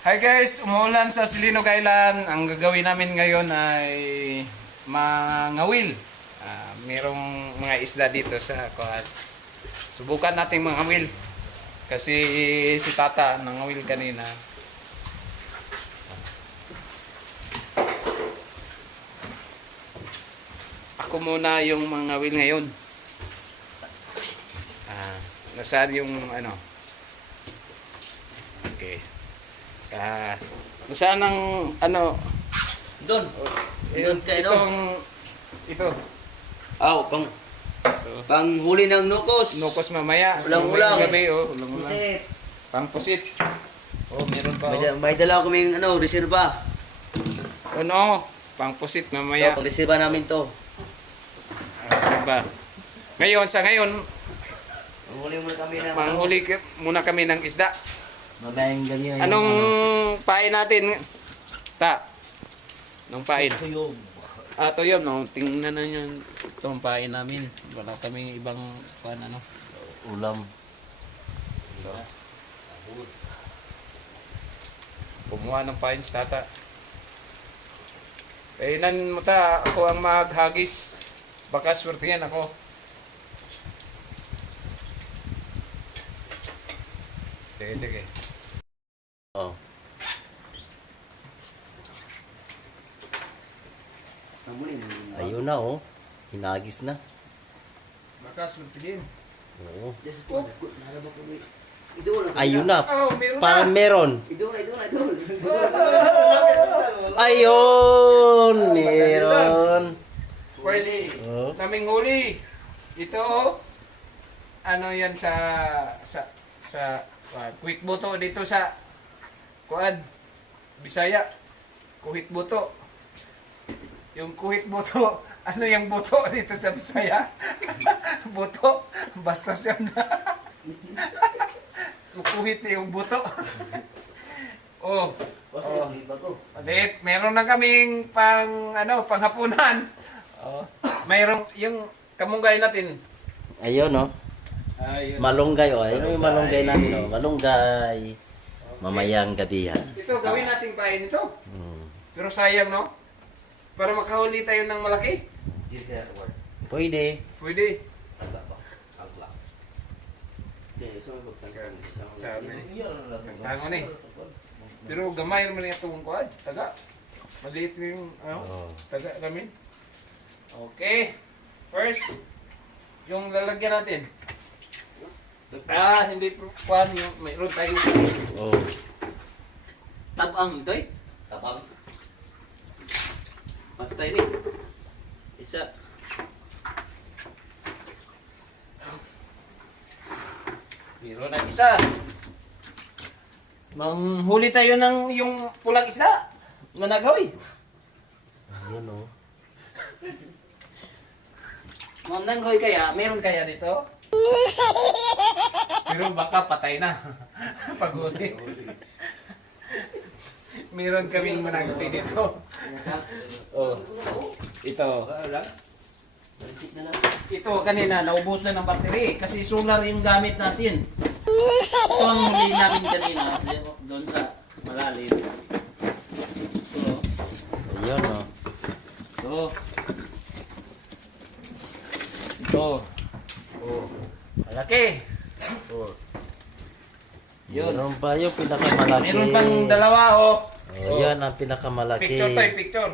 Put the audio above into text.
Hi guys, umuulan sa Silinog Island. Ang gagawin namin ngayon ay mangawil. Ah, merong mga isda dito sa kuhat. Subukan nating mangawil. Kasi si Tata nangawil kanina. Ako muna yung mangawil ngayon. Ah, nasaan yung ano? Okay. Sa nasaan ang ano? Doon. Doon kayo, itong ito. Aw, pang pang huli ng nukos. nukos mamaya. Ulang-ulang. gabi oh ulang-ulang pang pusit. Oh meron pa May, oh. may dala kaming ano, reserba. ano? Pang pusit mamaya Ito, pang reserba namin to. Ah, saan ba ngayon sa ngayon Manghuli muna kami ng manghuli ka- muna kami ng isda Mamayang ganyan. anong pain natin ta anong pain Tuyog. Ah, tuyom, no? Tingnan na nyo itong pain namin. Wala kaming ibang kuan ano. Ulam. Kumuha ng pain sa tata. Kainan mo ta, ako ang maghagis. Baka swertihan ako. Sige, sige. Oh. Ayun na oh. Hinagis na. Baka swertihan. Oo. Oh, Ayun na. oh meron Parang na. meron. Idol, idol, idol. Ayun! Meron. First, Oh. naming huli. Ito, oh. ano yan sa, sa, sa, uh, quick buto dito sa, kuan, Bisaya. Kuhit buto. Yung kuhit buto, ano yung buto dito sa Bisaya? buto, bastos yun. Kukuhit na yung buto. oh, Kasi iba ko. Ulit, meron na kaming pang ano, panghapunan. Oh, mayroong yung kamunggay natin. Ayun oh. Ayun. Malunggay oh. Ayun yung malunggay namin oh. Malunggay. Mamayang gabi yan. Ito gawin nating pain ito. Hmm. Pero sayang no. Para makahuli tayo ng malaki. Pwede. Pwede. Sabi. Tango ni. Pero gamay naman yung itong kuad. Taga. Maliit yung ano, Oh. taga namin. Okay. First, yung lalagyan natin. Ah, hindi po kuan yung mayroon tayo. Oh. Tabang ito eh. Tapang. Patay ni. Isa. Biro na isa. Manghuli tayo ng yung pulang isda. Managhoy. Ayun oh. Mananghoy kaya, meron kaya dito? Pero baka patay na. Paghuli. meron kaming managhoy dito. Oh. Ito. Nansip na lang. Ito kanina, naubos na ng battery kasi solar yung gamit natin. Ito ang huli namin kanina doon sa malalim. Ito. Ayun oh. Ito. Ito. Oh. Malaki. Oh. Yun. Meron pa yung pinakamalaki. Meron pang dalawa oh. Oh, yan ang pinakamalaki. Picture tayo, picture.